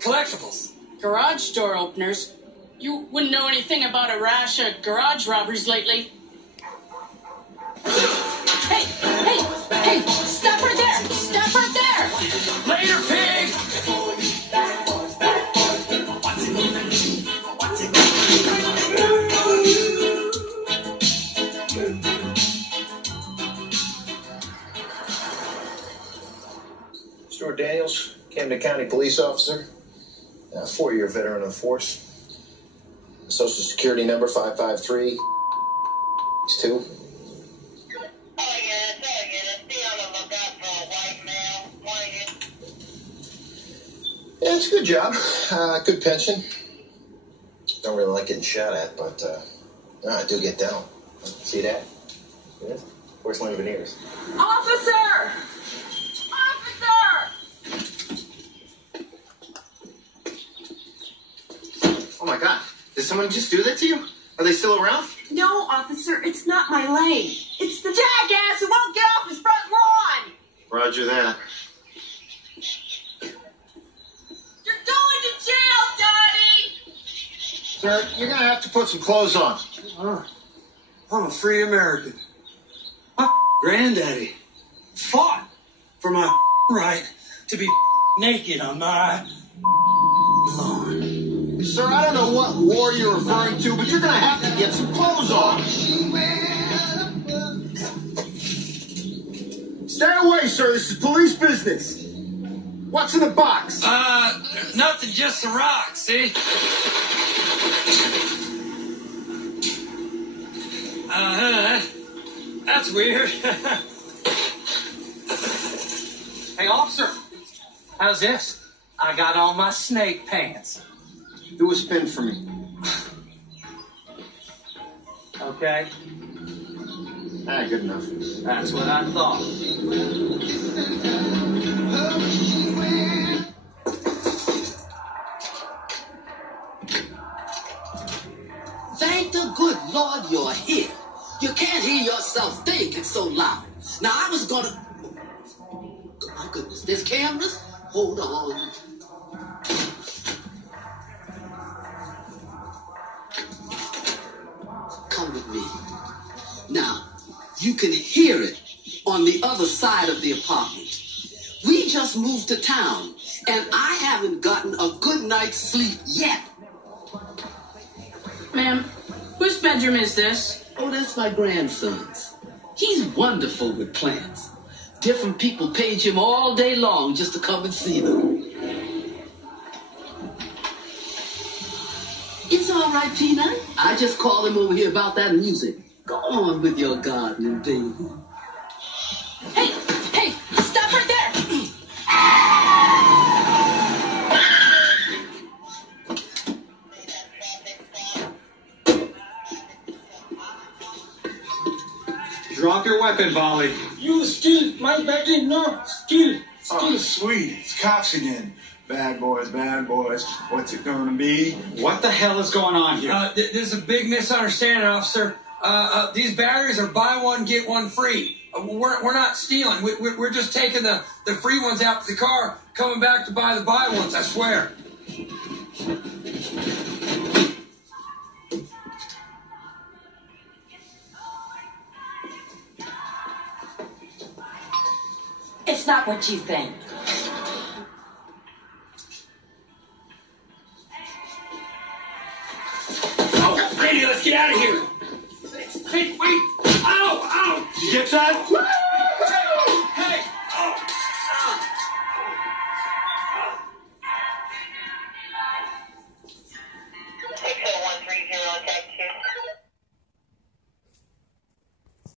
Collectibles. Garage door openers? You wouldn't know anything about a rash of garage robberies lately. Hey! Stop right there! Stop right there! Later, pig! Stuart Daniels, Camden County police officer, 4-year veteran of the force. Social Security number 553-2. Yeah, it's a good job. Good pension. Don't really like getting shot at, but I do get down. See that? Yeah. Porcelain veneers. Officer! Oh my God. Did someone just do that to you? Are they still around? No, officer, it's not my lane. It's the jackass who won't get off his front lawn! Roger that. You're going to jail, Daddy! Sir, you're gonna have to put some clothes on. I'm a free American. My granddaddy fought for my right to be naked on my lawn. Sir, I don't know what war you're referring to, but you're gonna have to get some clothes on. Stay away, sir. This is police business. What's in the box? Nothing, just some rocks, see? That's weird. Hey, officer, how's this? I got on my snake pants. Do a spin for me. Okay, Good enough. that's what I thought. Thank the good Lord you're here. You can't hear yourself think, it's so loud. Now, I was gonna... Oh, my goodness, there's cameras? Hold on. Come with me. Now, you can hear it on the other side of the apartment. We just moved to town, and I haven't gotten a good night's sleep yet. Ma'am, whose bedroom is this? Oh, that's my grandson's. He's wonderful with plants. Different people page him all day long just to come and see them. It's all right, Peanut. I just called him over here about that music. Go on with your gardening, baby. Hey! Stop right there! Drop your weapon, Volley. You steal my battery? No, steal. Oh, sweet. It's cops again. Bad boys, what's it gonna be? What the hell is going on here? There's a big misunderstanding, officer. These batteries are buy one, get one free. We're not stealing. We're just taking the free ones out to the car, coming back to buy the buy ones, I swear. It's not what you think. Oh, lady, let's get out of here. Hey, wait. Ow! Did you get that?